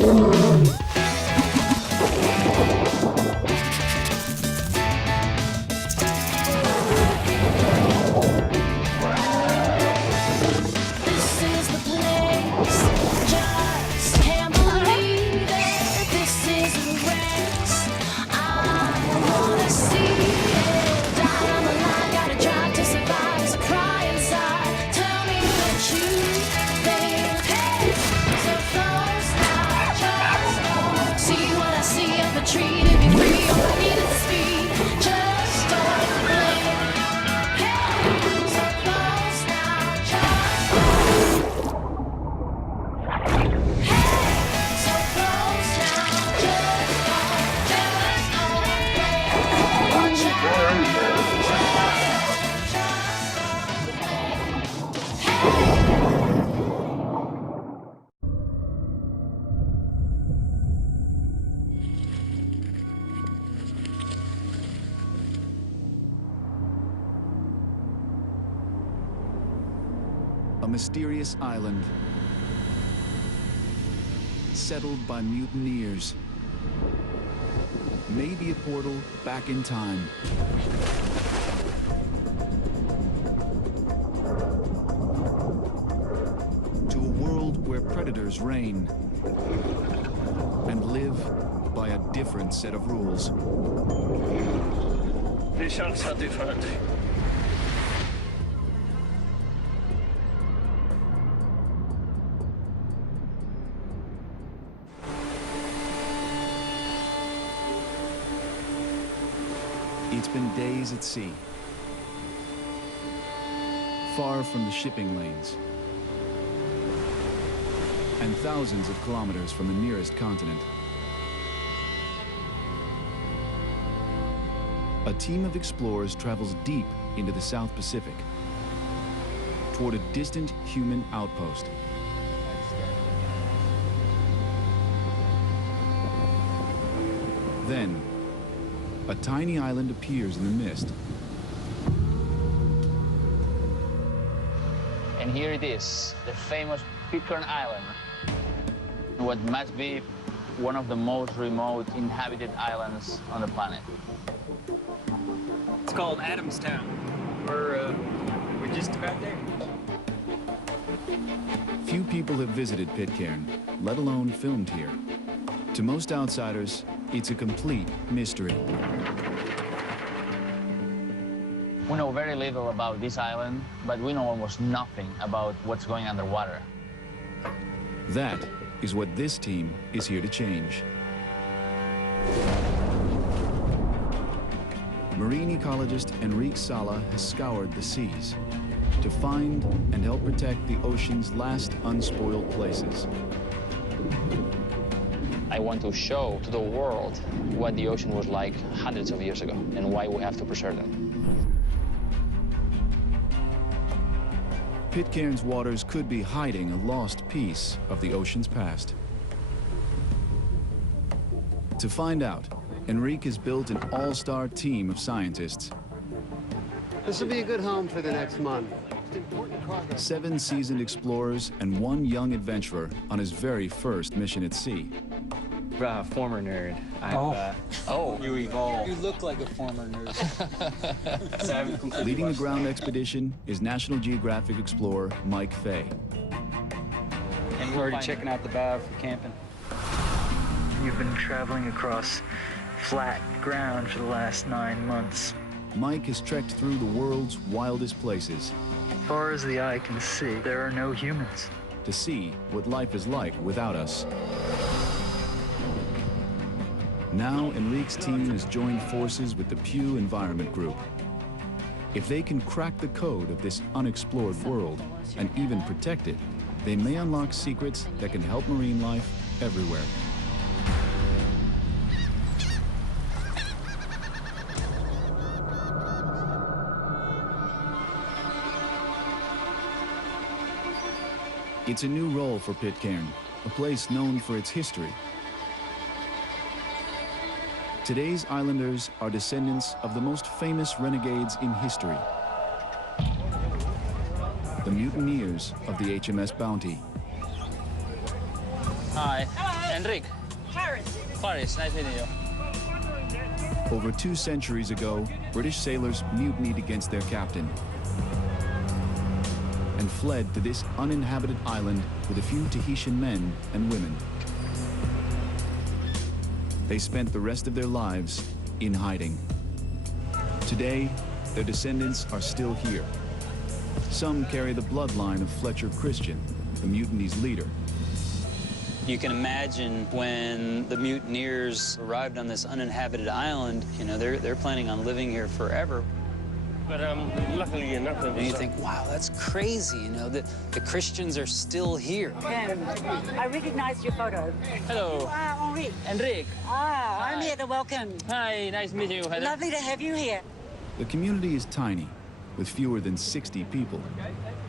A mysterious island settled by mutineers. Maybe a portal back in time. To a world where predators reign and live by a different set of rules. Vi chansade ju förut. It's been days at sea, far from the shipping lanes, and thousands of kilometers from the nearest continent. A team of explorers travels deep into the South Pacific, toward a distant human outpost. Then, a tiny island appears in the mist. And here it is, the famous Pitcairn Island, what must be one of the most remote inhabited islands on the planet. It's called Adamstown. We're just about there. Few people have visited Pitcairn, let alone filmed here. To most outsiders, it's a complete mystery. We know very little about this island, but we know almost nothing about what's going underwater. That is what this team is here to change. Marine ecologist Enrique Sala has scoured the seas to find and help protect the ocean's last unspoiled places. I want to show to the world what the ocean was like hundreds of years ago and why we have to preserve them. Pitcairn's waters could be hiding a lost piece of the ocean's past. To find out, Enrique has built an all-star team of scientists. This will be a good home for the next month. 7 seasoned explorers and 1 young adventurer on his very first mission at sea. Former nerd. You evolved. You look like a former nerd. Leading the ground expedition is National Geographic explorer Mike Fay. And we're already checking out the bow for camping. You've been traveling across flat ground for the last 9 months. Mike has trekked through the world's wildest places. As far as the eye can see, there are no humans. To see what life is like without us. Now, Enrique's team has joined forces with the Pew Environment Group. If they can crack the code of this unexplored world and even protect it, they may unlock secrets that can help marine life everywhere. It's a new role for Pitcairn, a place known for its history. Today's islanders are descendants of the most famous renegades in history. The mutineers of the HMS Bounty. Hi. Enrique. Clarence. Clarice, nice meeting you. Over 2 centuries ago, British sailors mutinied against their captain and fled to this uninhabited island with a few Tahitian men and women. They spent the rest of their lives in hiding. Today, their descendants are still here. Some carry the bloodline of Fletcher Christian, the mutiny's leader. You can imagine when the mutineers arrived on this uninhabited island, you know, they're planning on living here forever. But luckily enough, And you think, wow, that's crazy, you know, the Christians are still here. I recognized your photo. Hello. You are Henri. Enrique. Ah, I'm here to welcome. Hi, nice meeting you, Heather. Lovely to have you here. The community is tiny, with fewer than 60 people,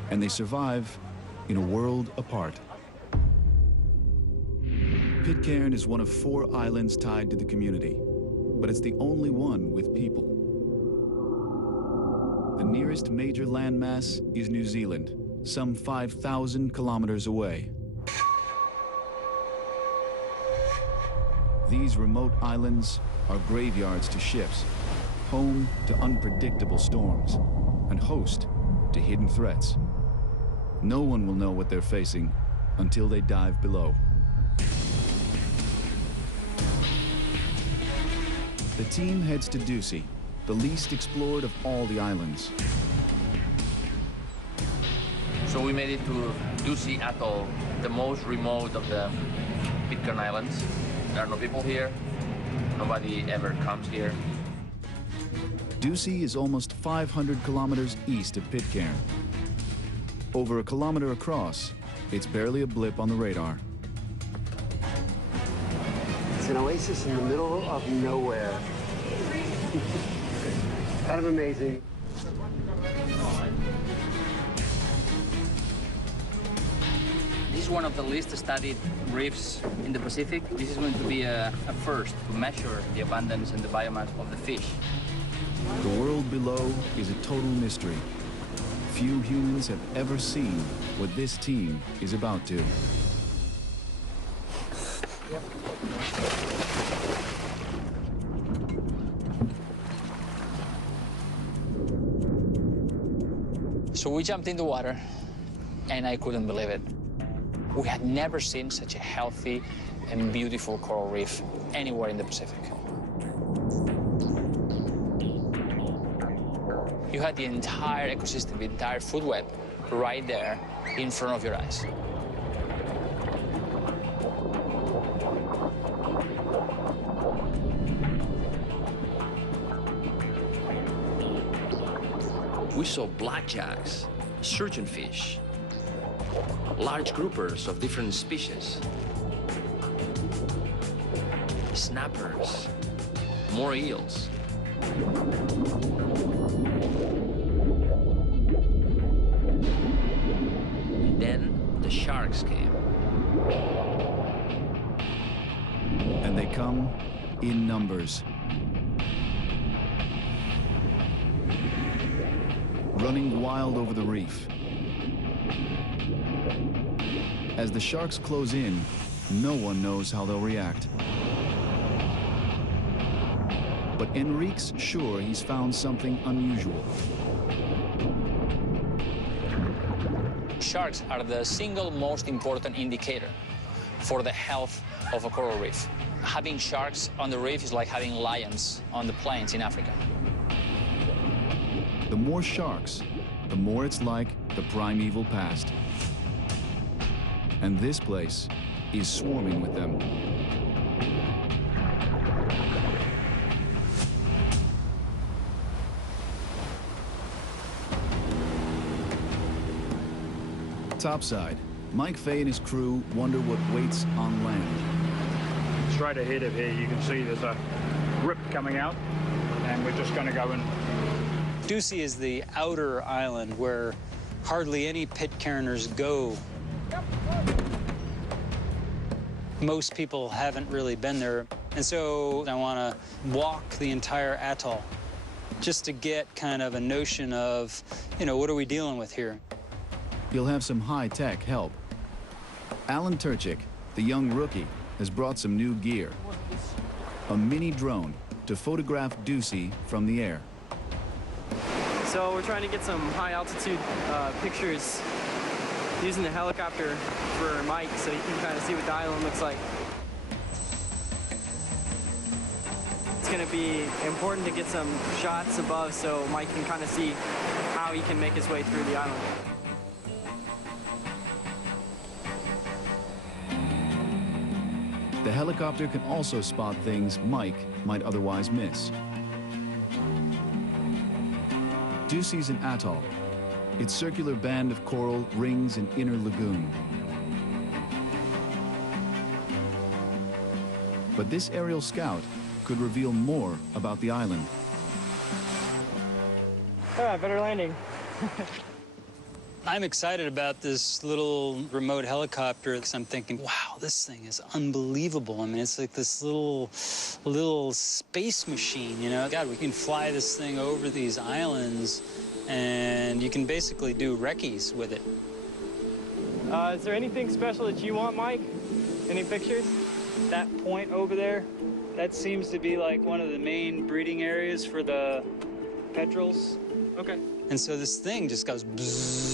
and they survive in a world apart. Pitcairn is one of 4 islands tied to the community, but it's the only one with people. The nearest major landmass is New Zealand, some 5,000 kilometers away. These remote islands are graveyards to ships, home to unpredictable storms, and host to hidden threats. No one will know what they're facing until they dive below. The team heads to Ducie, the least explored of all the islands. So we made it to Ducie Atoll, the most remote of the Pitcairn Islands. There are no people here. Nobody ever comes here. Ducie is almost 500 kilometers east of Pitcairn. Over a kilometer across, it's barely a blip on the radar. It's an oasis in the middle of nowhere. Kind of amazing. This is one of the least studied reefs in the Pacific. This is going to be a first to measure the abundance and the biomass of the fish. The world below is a total mystery. Few humans have ever seen what this team is about to. So we jumped in the water, and I couldn't believe it. We had never seen such a healthy and beautiful coral reef anywhere in the Pacific. You had the entire ecosystem, the entire food web, right there in front of your eyes. We saw blackjacks, surgeonfish, large groupers of different species, snappers, more eels. Then the sharks came. And they come in numbers. Running wild over the reef. As the sharks close in, no one knows how they'll react. But Enrique's sure he's found something unusual. Sharks are the single most important indicator for the health of a coral reef. Having sharks on the reef is like having lions on the plains in Africa. The more sharks, the more it's like the primeval past. And this place is swarming with them. Topside, Mike Fay and his crew wonder what waits on land. Straight ahead of here, you can see there's a rip coming out, and we're just going to go in. Ducie is the outer island where hardly any Pitcairners go. Most people haven't really been there, and so I want to walk the entire atoll just to get kind of a notion of, you know, what are we dealing with here? You'll have some high-tech help. Alan Turchik, the young rookie, has brought some new gear. A mini drone to photograph Ducey from the air. So we're trying to get some high altitude pictures using the helicopter for Mike so he can kind of see what the island looks like. It's going to be important to get some shots above so Mike can kind of see how he can make his way through the island. The helicopter can also spot things Mike might otherwise miss. Ducey's an atoll. Its circular band of coral rings an inner lagoon. But this aerial scout could reveal more about the island. All right, better landing. I'm excited about this little remote helicopter because I'm thinking, wow, this thing is unbelievable. I mean, it's like this little space machine, you know? God, we can fly this thing over these islands and you can basically do recce's with it. Is there anything special that you want, Mike? Any pictures? That point over there, that seems to be like one of the main breeding areas for the petrels. Okay. And so this thing just goes bzzz.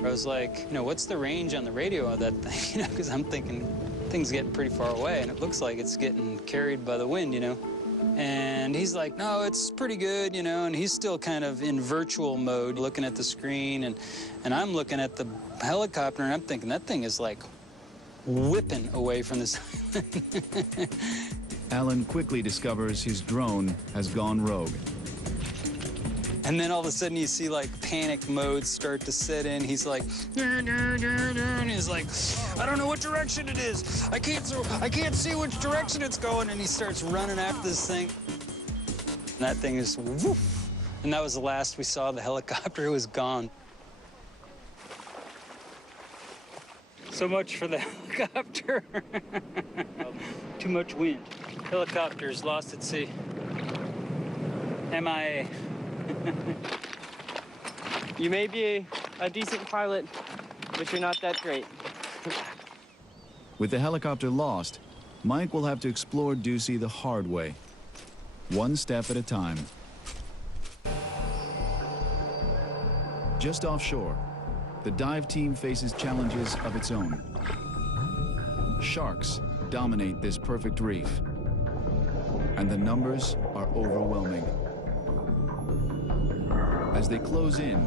I was like, you know, what's the range on the radio of that thing? You know, because I'm thinking things getting pretty far away, and it looks like it's getting carried by the wind, you know. And he's like, no, it's pretty good, you know, and he's still kind of in virtual mode, looking at the screen, and I'm looking at the helicopter, and I'm thinking that thing is like whipping away from this island. Alan quickly discovers his drone has gone rogue. And then all of a sudden you see like panic mode start to set in. He's like, and he's like, I don't know what direction it is. I can't see which direction it's going. And he starts running after this thing. And that thing is woof. And that was the last we saw of the helicopter. It was gone. So much for the helicopter. Too much wind. Helicopter's lost at sea. MIA. You may be a decent pilot, but you're not that great. With the helicopter lost, Mike will have to explore Ducey the hard way, one step at a time. Just offshore, the dive team faces challenges of its own. Sharks dominate this perfect reef, and the numbers are overwhelming. As they close in,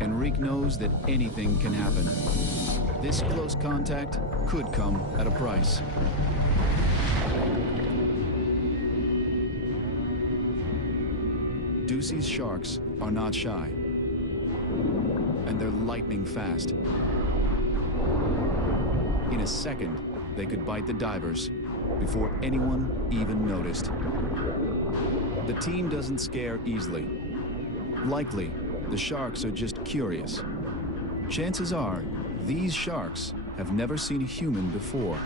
Enrique knows that anything can happen. This close contact could come at a price. Ducey's sharks are not shy, and they're lightning fast. In a second, they could bite the divers before anyone even noticed. The team doesn't scare easily. Likely, the sharks are just curious. Chances are, these sharks have never seen a human before.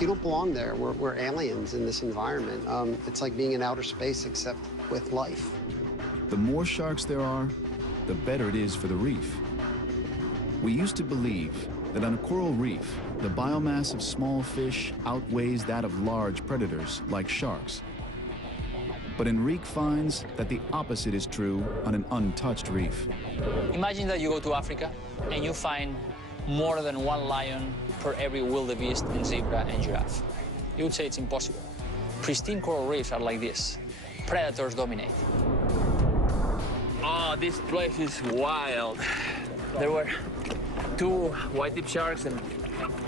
You don't belong there. We're aliens in this environment. It's like being in outer space, except with life. The more sharks there are, the better it is for the reef. We used to believe that on a coral reef, the biomass of small fish outweighs that of large predators like sharks. But Enrique finds that the opposite is true on an untouched reef. Imagine that you go to Africa and you find more than one lion per every wildebeest and zebra and giraffe. You would say it's impossible. Pristine coral reefs are like this. Predators dominate. Oh, this place is wild. There were 2 white-tip sharks and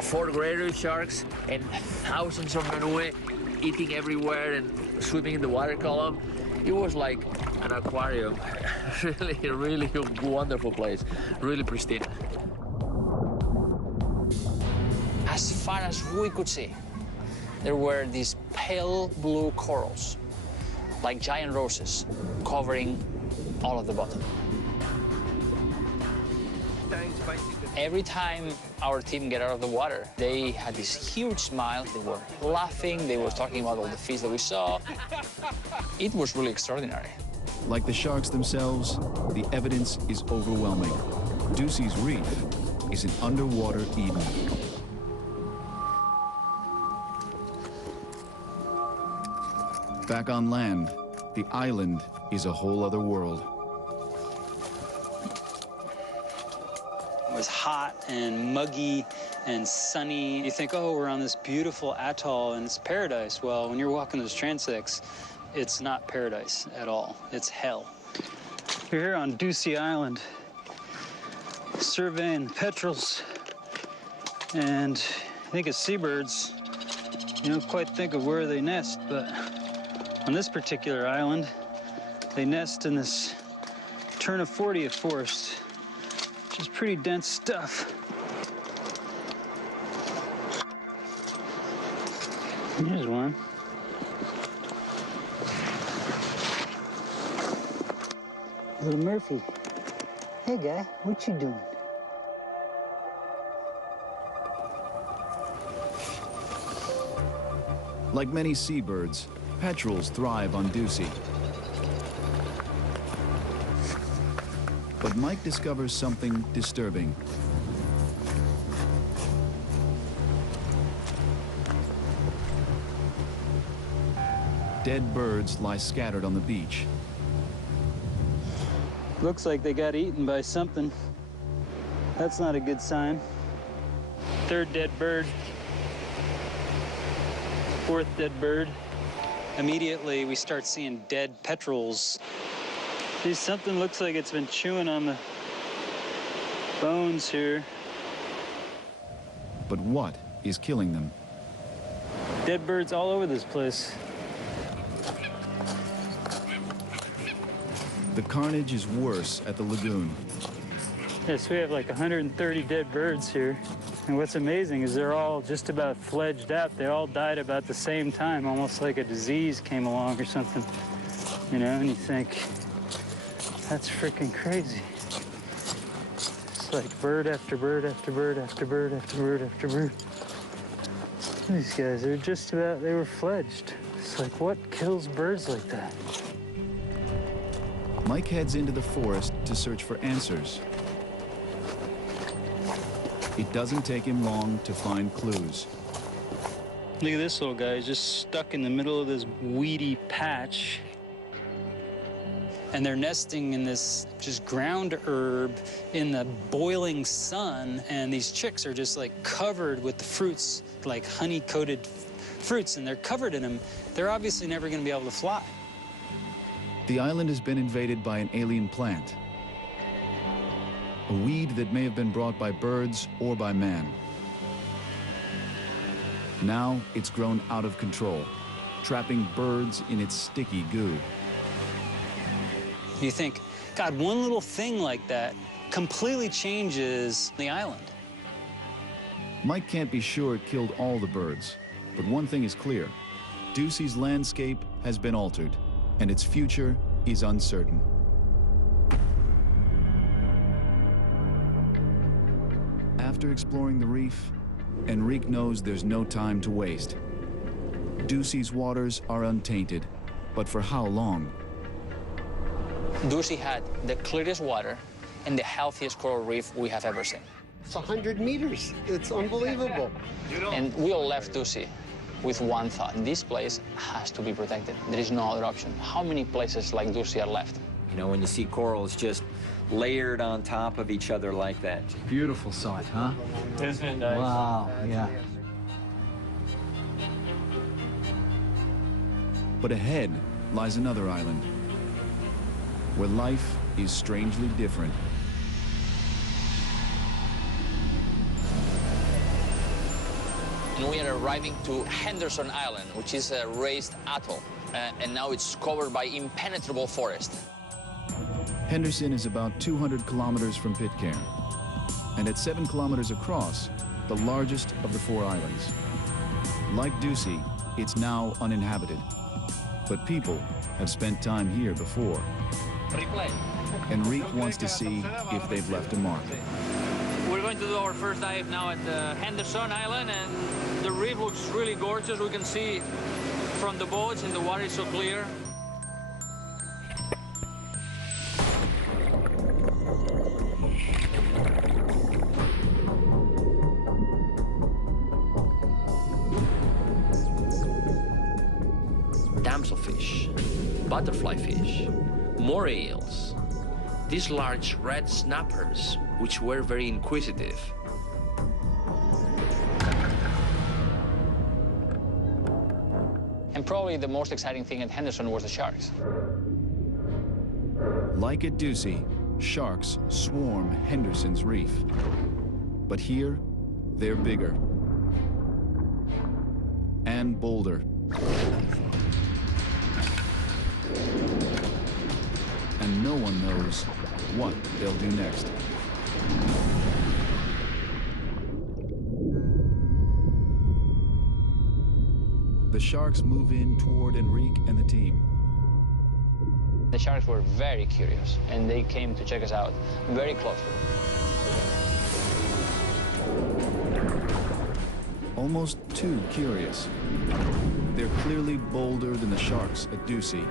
4 greater sharks and thousands of Manué eating everywhere and swimming in the water column. It was like an aquarium. really wonderful place. Really pristine. As far as we could see, there were these pale blue corals, like giant roses, covering all of the bottom. Every time our team get out of the water, they had this huge smile. They were laughing. They were talking about all the fish that we saw. It was really extraordinary. Like the sharks themselves, the evidence is overwhelming. Ducey's Reef is an underwater Eden. Back on land, the island is a whole other world. It was hot and muggy and sunny. You think, oh, we're on this beautiful atoll and it's paradise. Well, when you're walking those transects, it's not paradise at all. It's hell. We're here on Ducey Island, surveying petrels and I think of seabirds. You don't quite think of where they nest, but on this particular island, they nest in this Turnifordia forest, which is pretty dense stuff. Here's one. Little Murphy. Hey, guy, what you doing? Like many seabirds, petrels thrive on Ducey. But Mike discovers something disturbing. Dead birds lie scattered on the beach. Looks like they got eaten by something. That's not a good sign. Third dead bird. Fourth dead bird. Immediately, we start seeing dead petrels. See, something looks like it's been chewing on the bones here. But what is killing them? Dead birds all over this place. The carnage is worse at the lagoon. Yes, we have like 130 dead birds here. And what's amazing is they're all just about fledged out. They all died about the same time, almost like a disease came along or something. You know, and you think, that's freaking crazy. It's like bird after bird after bird after bird after bird after bird. These guys are just about, they were fledged. It's like, what kills birds like that? Mike heads into the forest to search for answers. It doesn't take him long to find clues. Look at this little guy. He's just stuck in the middle of this weedy patch. And they're nesting in this just ground herb in the boiling sun. And these chicks are just like covered with the fruits, like honey-coated fruits, and they're covered in them. They're obviously never going to be able to fly. The island has been invaded by an alien plant. A weed that may have been brought by birds or by man. Now it's grown out of control, trapping birds in its sticky goo. You think, God, one little thing like that completely changes the island. Mike can't be sure it killed all the birds, but one thing is clear. Ducey's landscape has been altered, and its future is uncertain. After exploring the reef, Enrique knows there's no time to waste. Ducey's waters are untainted, but for how long? Ducey had the clearest water and the healthiest coral reef we have ever seen. It's 100 meters. It's unbelievable. And we all left Ducey with one thought. This place has to be protected. There is no other option. How many places like Ducey are left? You know, when you see corals just layered on top of each other like that. Beautiful sight, huh? Isn't it nice? Wow, yeah. But ahead lies another island, where life is strangely different. And we are arriving to Henderson Island, which is a raised atoll, and now it's covered by impenetrable forest. Henderson is about 200 kilometers from Pitcairn, and at 7 kilometers across, the largest of the 4 islands. Like Ducey, it's now uninhabited, but people have spent time here before. Replay. Enrique wants to see if they've left a mark. We're going to do our first dive now at Henderson Island, and the reef looks really gorgeous. We can see from the boats, and the water is so clear. butterfly fish, more eels, these large red snappers, which were very inquisitive. And probably the most exciting thing at Henderson was the sharks. Like at Ducie, sharks swarm Henderson's reef. But here, they're bigger and bolder. And no one knows what they'll do next. The sharks move in toward Enrique and the team. The sharks were very curious, and they came to check us out very closely. Almost too curious. They're clearly bolder than the sharks at Ducie.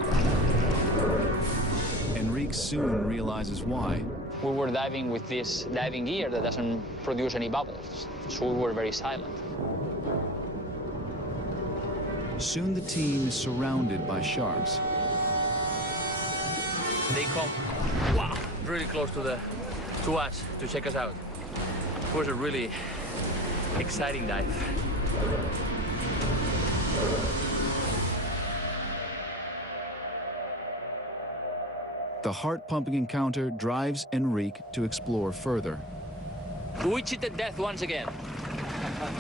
Enrique soon realizes why. We were diving with this diving gear that doesn't produce any bubbles, so we were very silent. Soon the team is surrounded by sharks. They come, wow, really close to us to check us out. It was a really exciting dive. The heart-pumping encounter drives Enrique to explore further. We cheated death once again.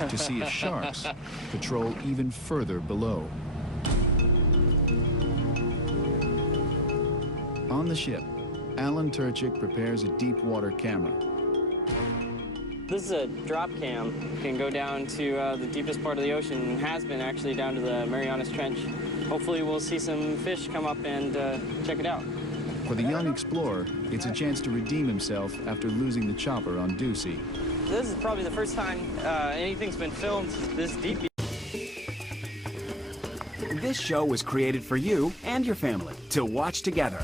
To see if sharks patrol even further below. On the ship, Alan Turchik prepares a deep water camera. This is a drop cam. It can go down to the deepest part of the ocean, and has been actually down to the Marianas Trench. Hopefully we'll see some fish come up and check it out. For the young explorer, it's a chance to redeem himself after losing the chopper on Ducie. This is probably the first time anything's been filmed this deep. This show was created for you and your family to watch together.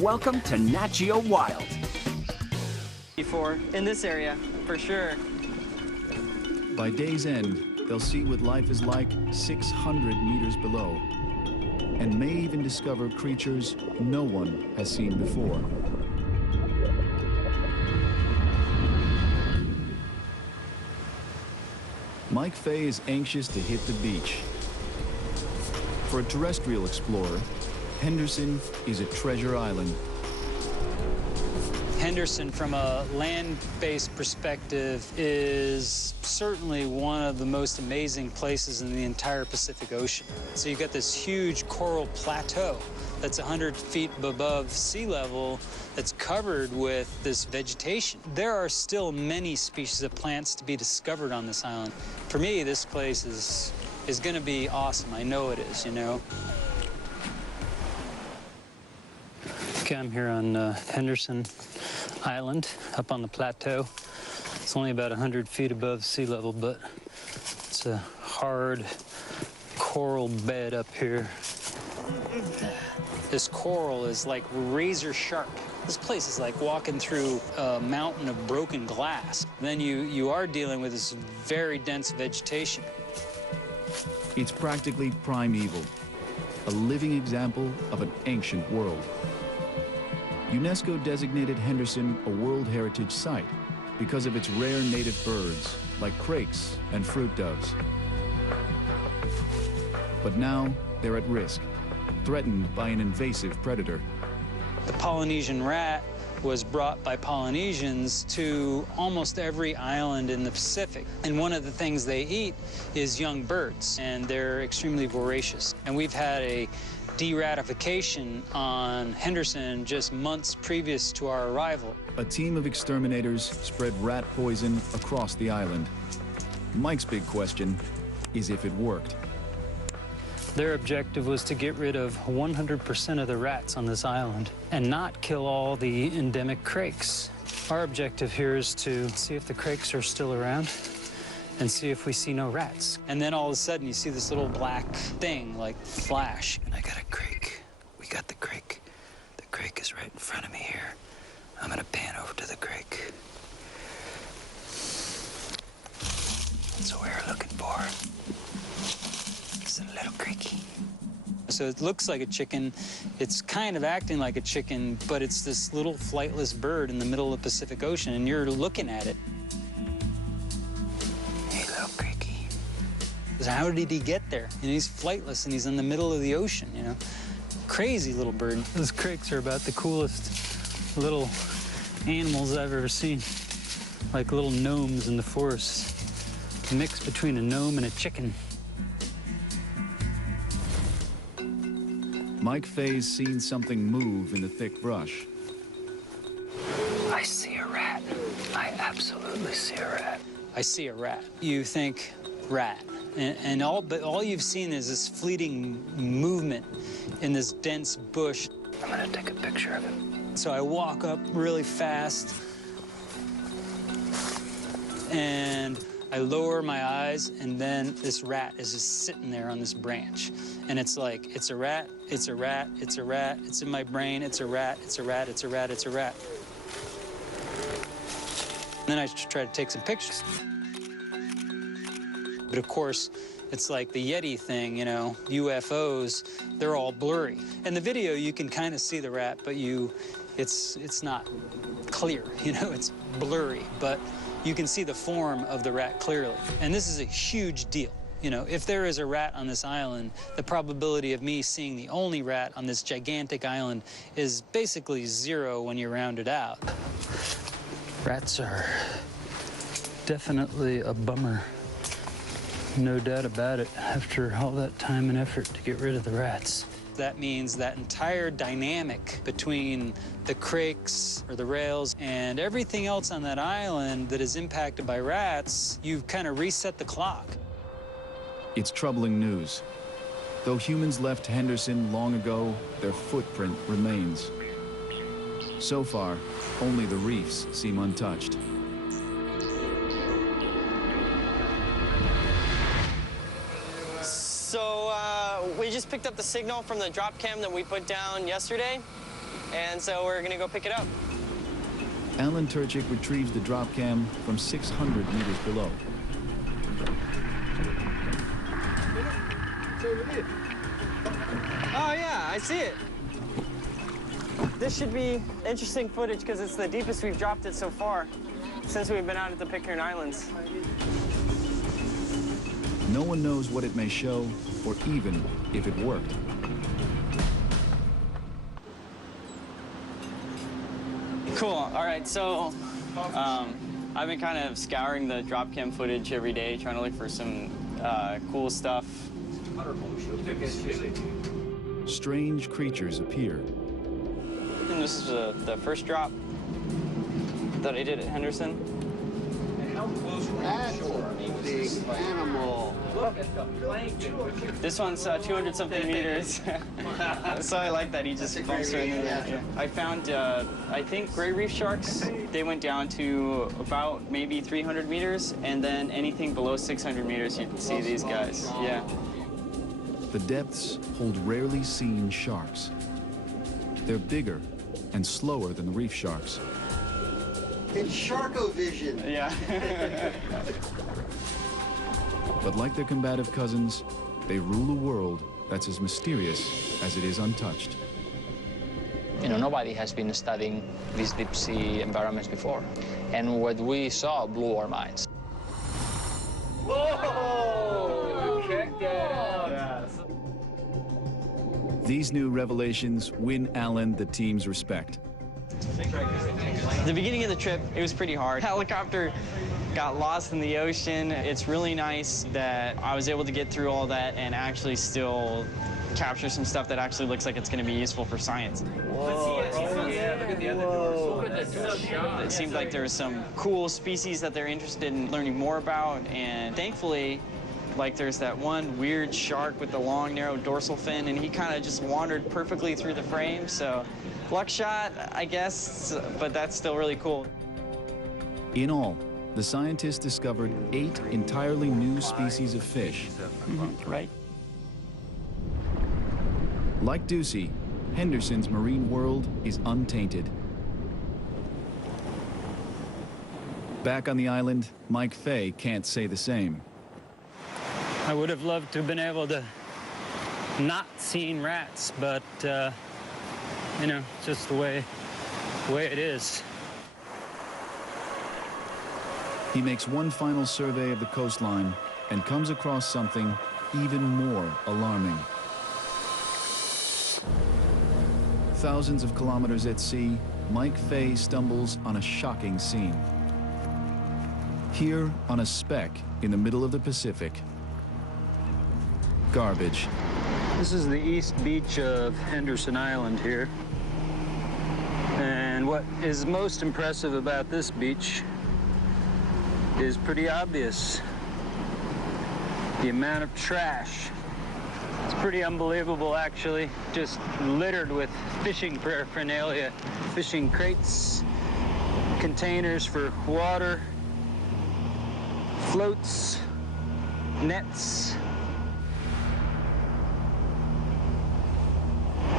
Welcome to Nat Geo Wild. Before, in this area, for sure. By day's end, they'll see what life is like 600 meters below, and may even discover creatures no one has seen before. Mike Fay is anxious to hit the beach. For a terrestrial explorer, Henderson is a treasure island. Henderson, from a land-based perspective, is certainly one of the most amazing places in the entire Pacific Ocean. So you've got this huge coral plateau that's 100 feet above sea level that's covered with this vegetation. There are still many species of plants to be discovered on this island. For me, this place is going to be awesome. I know it is, you know. Okay, I'm here on Henderson Island, up on the plateau. It's only about 100 feet above sea level, but it's a hard coral bed up here. This coral is like razor sharp. This place is like walking through a mountain of broken glass. Then you are dealing with this very dense vegetation. It's practically primeval, a living example of an ancient world. UNESCO designated Henderson a World Heritage Site because of its rare native birds, like crakes and fruit doves. But now they're at risk, threatened by an invasive predator. The Polynesian rat was brought by Polynesians to almost every island in the Pacific. And one of the things they eat is young birds, and they're extremely voracious. And we've had a de-ratification on Henderson just months previous to our arrival. A team of exterminators spread rat poison across the island. Mike's big question is if it worked. Their objective was to get rid of 100% of the rats on this island and not kill all the endemic crakes. Our objective here is to see if the crakes are still around and see if we see no rats. And then all of a sudden you see this little black thing like flash. And I got a crake. We got the crake. The crake is right in front of me here. I'm gonna pan over to the crake. That's what we're looking for. It's a little creaky. So it looks like a chicken. It's kind of acting like a chicken, but it's this little flightless bird in the middle of the Pacific Ocean, and you're looking at it. Hey, little cricky. How did he get there? And he's flightless, and he's in the middle of the ocean, you know? Crazy little bird. Those cricks are about the coolest little animals I've ever seen. Like little gnomes in the forest. A mix between a gnome and a chicken. Mike Fay's seen something move in the thick brush. I see a rat. I absolutely see a rat. I see a rat. You think rat. But all you've seen is this fleeting movement in this dense bush. I'm gonna take a picture of it. So I walk up really fast, and I lower my eyes, and then this rat is just sitting there on this branch. And it's like, it's a rat, it's a rat, it's a rat, it's in my brain, it's a rat, it's a rat, it's a rat, it's a rat. And then I try to take some pictures. But of course, it's like the Yeti thing, you know, UFOs, they're all blurry. In the video, you can kind of see the rat, but it's not clear, you know, it's blurry, but you can see the form of the rat clearly. And this is a huge deal. You know, if there is a rat on this island, the probability of me seeing the only rat on this gigantic island is basically 0 when you round it out. Rats are definitely a bummer. No doubt about it, after all that time and effort to get rid of the rats. That means that entire dynamic between the crakes or the rails and everything else on that island that is impacted by rats, you've kind of reset the clock. It's troubling news. Though humans left Henderson long ago, their footprint remains. So far, only the reefs seem untouched. So we just picked up the signal from the drop cam that we put down yesterday, and so we're gonna go pick it up. Alan Turchik retrieves the drop cam from 600 meters below. Oh yeah, I see it. This should be interesting footage because it's the deepest we've dropped it so far since we've been out at the Pitcairn Islands. No one knows what it may show, or even if it worked. Cool. All right, so I've been kind of scouring the drop cam footage every day, trying to look for some cool stuff. Strange creatures appear. And this is the first drop that I did at Henderson. That's a big animal. This one's 200-something meters. So I like that he just bumps right in there. Yeah. I found, I think, gray reef sharks. They went down to about maybe 300 meters, and then anything below 600 meters, you can see these guys. Yeah. The depths hold rarely seen sharks. They're bigger and slower than the reef sharks. It's Sharkovision. Yeah. But like their combative cousins, they rule a world that's as mysterious as it is untouched. You know, nobody has been studying these deep sea environments before. And what we saw blew our minds. Whoa! Check that out. Yes. These new revelations win Alan the team's respect. The beginning of the trip, it was pretty hard. Helicopter got lost in the ocean. It's really nice that I was able to get through all that and actually still capture some stuff that actually looks like it's going to be useful for science. Whoa. It seemed like there was some cool species that they're interested in learning more about, and thankfully, like there's that one weird shark with the long, narrow dorsal fin, and he kind of just wandered perfectly through the frame, so luck shot, I guess, but that's still really cool. In all, the scientists discovered 8 entirely new species of fish. Right. Like Ducey, Henderson's marine world is untainted. Back on the island, Mike Fay can't say the same. I would have loved to have been able to not seen rats, but, you know, just the way it is. He makes one final survey of the coastline and comes across something even more alarming. Thousands of kilometers at sea, Mike Fay stumbles on a shocking scene. Here on a speck in the middle of the Pacific, garbage. This is the east beach of Henderson Island here. And what is most impressive about this beach is pretty obvious. The amount of trash. It's pretty unbelievable, actually. Just littered with fishing paraphernalia. Fishing crates, containers for water, floats, nets.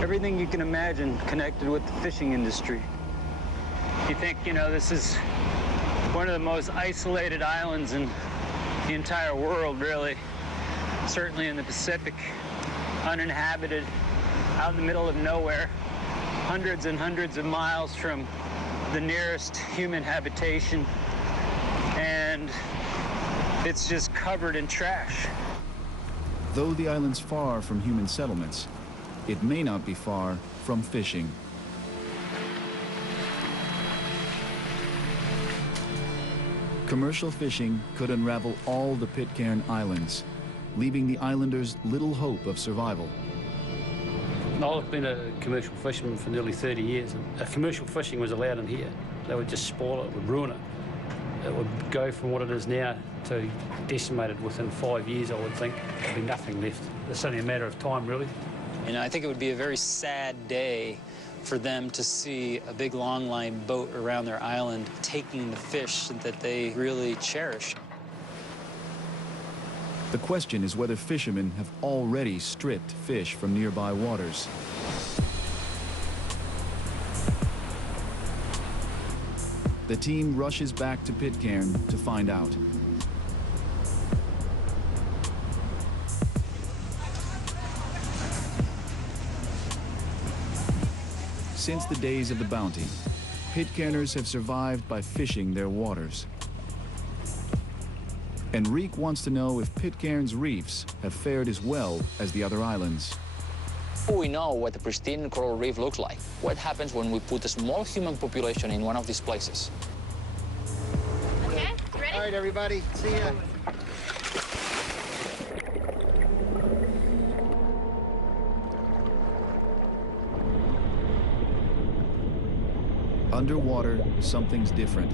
Everything you can imagine connected with the fishing industry. You think, you know, this is one of the most isolated islands in the entire world, really. Certainly in the Pacific, uninhabited, out in the middle of nowhere, hundreds and hundreds of miles from the nearest human habitation, and it's just covered in trash. Though the island's far from human settlements, it may not be far from fishing. Commercial fishing could unravel all the Pitcairn Islands, leaving the islanders little hope of survival. I've been a commercial fisherman for nearly 30 years, and if commercial fishing was allowed in here, they would just spoil it, it would ruin it. It would go from what it is now to decimated within 5 years, I would think. There'd be nothing left. It's only a matter of time, really. You know, I think it would be a very sad day for them to see a big long-line boat around their island taking the fish that they really cherish. The question is whether fishermen have already stripped fish from nearby waters. The team rushes back to Pitcairn to find out. Since the days of the bounty, Pitcairners have survived by fishing their waters. Enrique wants to know if Pitcairn's reefs have fared as well as the other islands. We know what a pristine coral reef looks like. What happens when we put a small human population in one of these places? Okay, ready? All right, everybody, see ya. Underwater, something's different.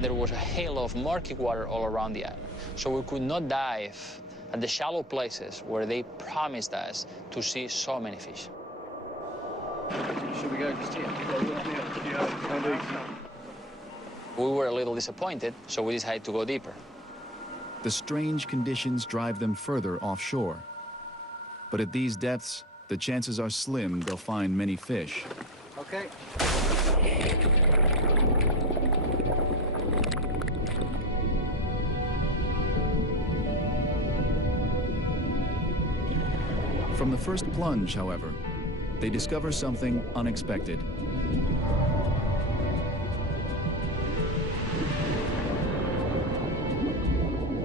There was a halo of murky water all around the island, so we could not dive at the shallow places where they promised us to see so many fish. Should we go just here? We were a little disappointed, so we decided to go deeper. The strange conditions drive them further offshore. But at these depths, the chances are slim they'll find many fish. Okay. From the first plunge, however, they discover something unexpected.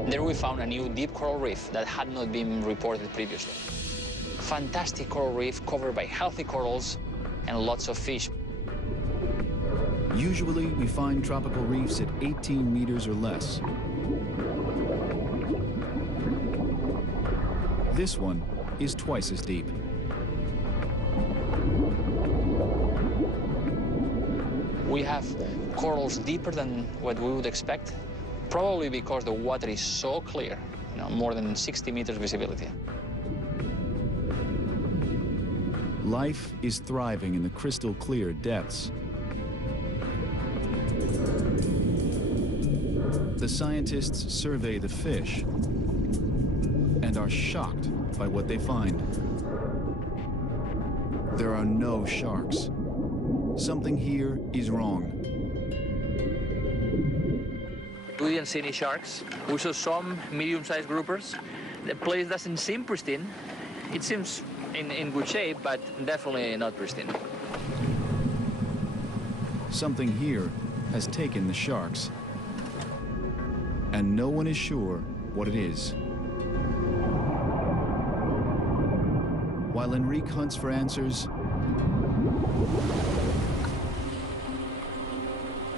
There we found a new deep coral reef that had not been reported previously. Fantastic coral reef covered by healthy corals and lots of fish. Usually, we find tropical reefs at 18 meters or less. This one is twice as deep. We have corals deeper than what we would expect, probably because the water is so clear, you know, more than 60 meters visibility. Life is thriving in the crystal clear depths. The scientists survey the fish and are shocked by what they find. There are no sharks. Something here is wrong. We didn't see any sharks. We saw some medium-sized groupers. The place doesn't seem pristine. It seems in good shape, but definitely not pristine. Something here has taken the sharks, and no one is sure what it is. While Enrique hunts for answers,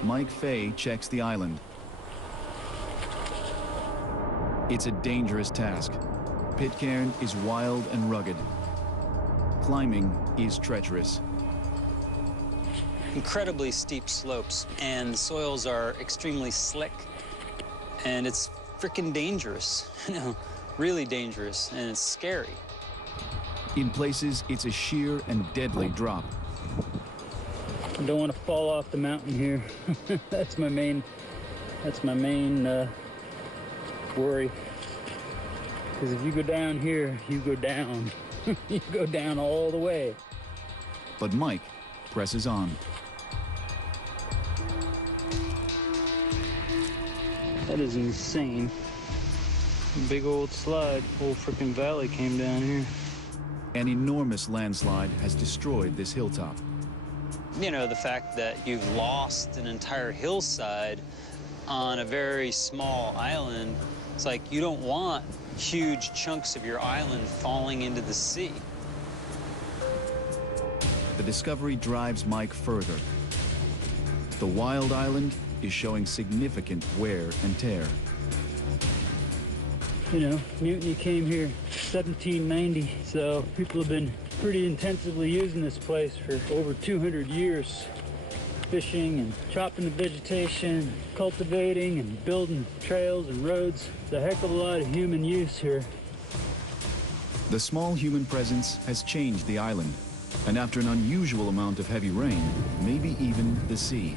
Mike Fay checks the island. It's a dangerous task. Pitcairn is wild and rugged. Climbing is treacherous. Incredibly steep slopes, and the soils are extremely slick, and it's freaking dangerous, you know, really dangerous, and it's scary. In places, it's a sheer and deadly drop. I don't want to fall off the mountain here. That's my main worry. Because if you go down here, you go down. You go down all the way. But Mike presses on. That is insane. Big old slide, whole freaking valley came down here. An enormous landslide has destroyed this hilltop. You know, the fact that you've lost an entire hillside on a very small island, it's like you don't want huge chunks of your island falling into the sea. The discovery drives Mike further. The wild island is showing significant wear and tear. You know, Mutiny came here 1790, so people have been pretty intensively using this place for over 200 years. Fishing and chopping the vegetation, cultivating and building trails and roads. It's a heck of a lot of human use here. The small human presence has changed the island, and after an unusual amount of heavy rain, maybe even the sea.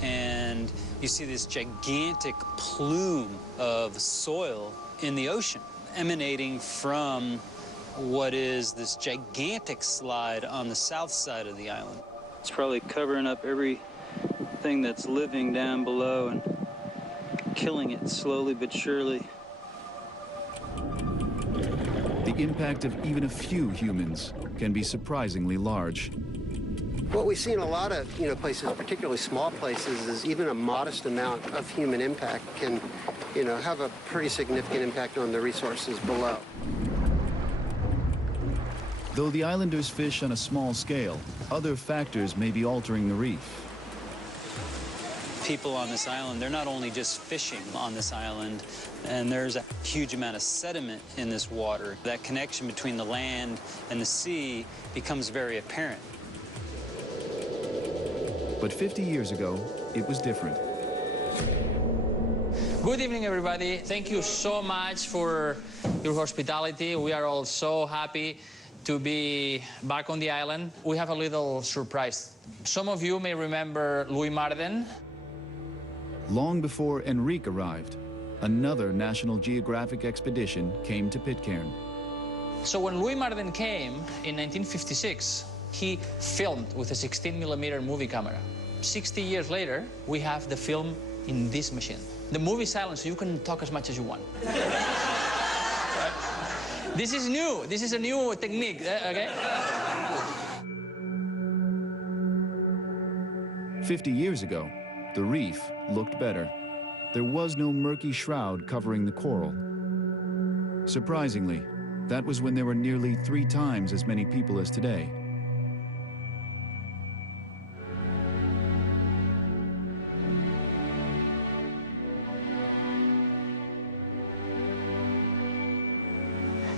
And you see this gigantic plume of soil in the ocean, emanating from what is this gigantic slide on the south side of the island. It's probably covering up everything that's living down below and killing it slowly but surely. The impact of even a few humans can be surprisingly large. What we see in a lot of places, particularly small places, is even a modest amount of human impact can have a pretty significant impact on the resources below. Though the islanders fish on a small scale, other factors may be altering the reef. People on this island, they're not only just fishing on this island, and there's a huge amount of sediment in this water. That connection between the land and the sea becomes very apparent. But 50 years ago, it was different. Good evening, everybody. Thank you so much for your hospitality. We are all so happy to be back on the island. We have a little surprise. Some of you may remember Louis Marden. Long before Enrique arrived, another National Geographic expedition came to Pitcairn. So when Louis Marden came in 1956, he filmed with a 16mm movie camera. 60 years later, we have the film in this machine. The movie is silent, so you can talk as much as you want. Right? This is new. This is a new technique, okay? 50 years ago, the reef looked better. There was no murky shroud covering the coral. Surprisingly, that was when there were nearly 3 times as many people as today.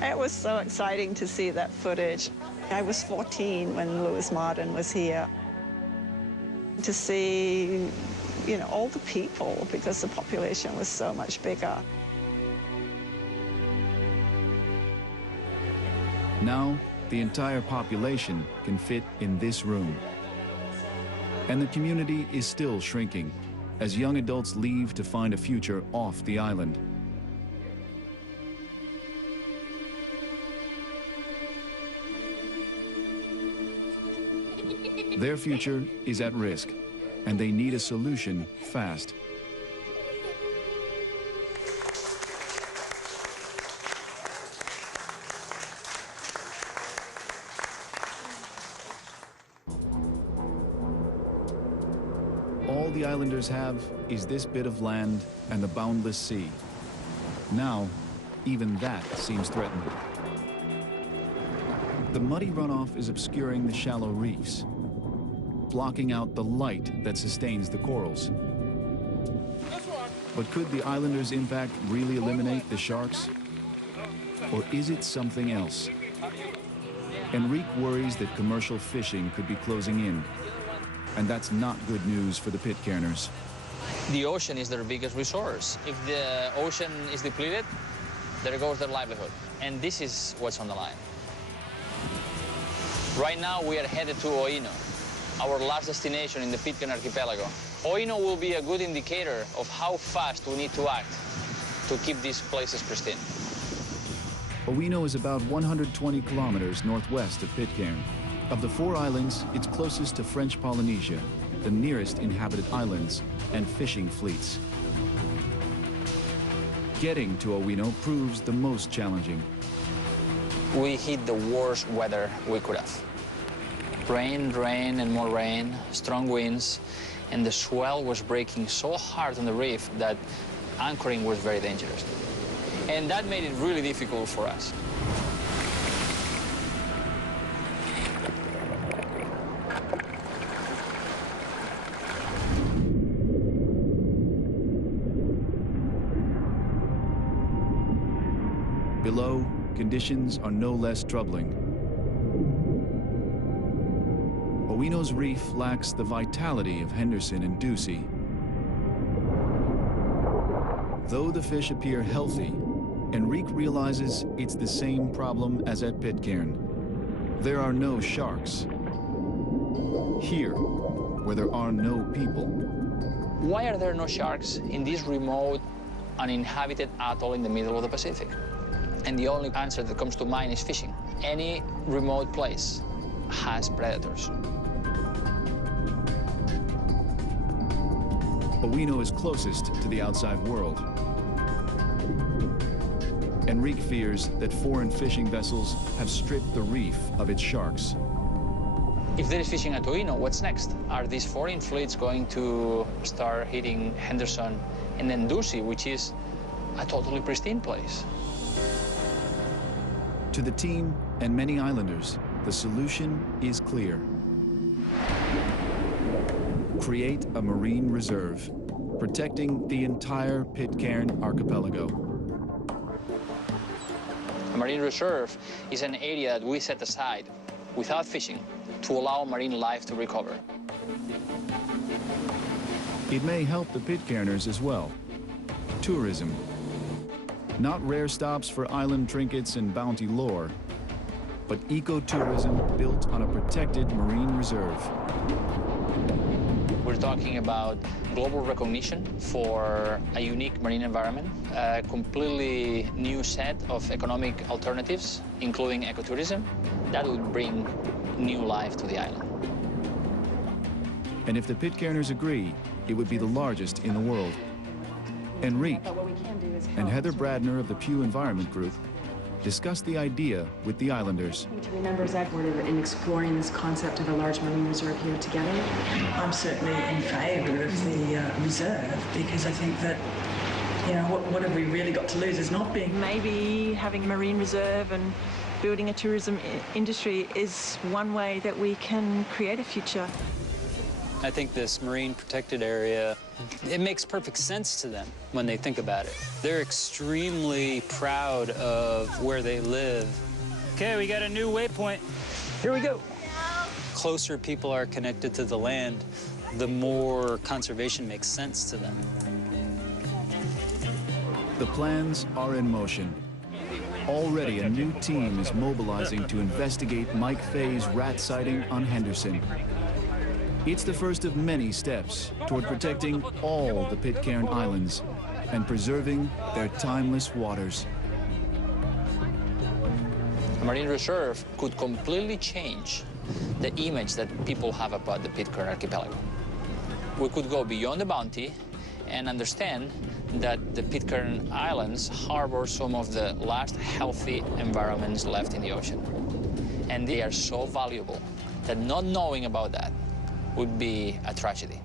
It was so exciting to see that footage. I was 14 when Louis Marden was here. To see, all the people, because the population was so much bigger. Now, the entire population can fit in this room. And the community is still shrinking as young adults leave to find a future off the island. Their future is at risk, and they need a solution fast. All the islanders have is this bit of land and the boundless sea. Now, even that seems threatened. The muddy runoff is obscuring the shallow reefs, blocking out the light that sustains the corals. But could the islanders' impact really eliminate the sharks? Or is it something else? Enrique worries that commercial fishing could be closing in, and that's not good news for the Pitcairners. The ocean is their biggest resource. If the ocean is depleted, there goes their livelihood. And this is what's on the line. Right now, we are headed to Oino, our last destination in the Pitcairn archipelago. Oino will be a good indicator of how fast we need to act to keep these places pristine. Oino is about 120 kilometers northwest of Pitcairn. Of the 4 islands, it's closest to French Polynesia, the nearest inhabited islands and fishing fleets. Getting to Oino proves the most challenging. We hit the worst weather we could have. Rain, rain, and more rain, strong winds, and the swell was breaking so hard on the reef that anchoring was very dangerous. And that made it really difficult for us. Below, conditions are no less troubling. Oino's reef lacks the vitality of Henderson and Ducie. Though the fish appear healthy, Enrique realizes it's the same problem as at Pitcairn. There are no sharks. Here, where there are no people. Why are there no sharks in this remote, uninhabited atoll in the middle of the Pacific? And the only answer that comes to mind is fishing. Any remote place has predators. Oino is closest to the outside world. Enrique fears that foreign fishing vessels have stripped the reef of its sharks. If there is fishing at Oino, what's next? Are these foreign fleets going to start hitting Henderson and then Ducie, which is a totally pristine place? To the team and many islanders, the solution is clear. Create a marine reserve, protecting the entire Pitcairn archipelago. A marine reserve is an area that we set aside without fishing to allow marine life to recover. It may help the Pitcairners as well. Tourism. Not rare stops for island trinkets and bounty lore, but ecotourism built on a protected marine reserve. We're talking about global recognition for a unique marine environment, a completely new set of economic alternatives, including ecotourism, that would bring new life to the island. And if the Pitcairners agree, it would be the largest in the world. Enrique and Heather Bradner of the Pew Environment Group discussed the idea with the islanders. To remember Zach in exploring this concept of a large marine reserve here together. I'm certainly in favour of the reserve because I think that, you know, what have we really got to lose is not being... Maybe having a marine reserve and building a tourism industry is one way that we can create a future. I think this marine protected area, it makes perfect sense to them when they think about it. They're extremely proud of where they live. Okay, we got a new waypoint. Here we go. Closer people are connected to the land, the more conservation makes sense to them. The plans are in motion. Already a new team is mobilizing to investigate Mike Fay's rat sighting on Henderson. It's the first of many steps toward protecting all the Pitcairn Islands and preserving their timeless waters. A marine reserve could completely change the image that people have about the Pitcairn Archipelago. We could go beyond the bounty and understand that the Pitcairn Islands harbor some of the last healthy environments left in the ocean. And they are so valuable that not knowing about that would be a tragedy.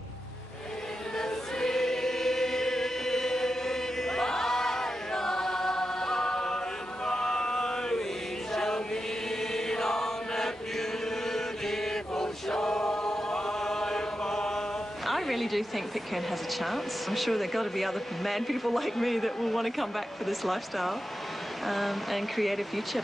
I really do think Pitcairn has a chance. I'm sure there have got to be other mad people like me that will want to come back for this lifestyle and create a future.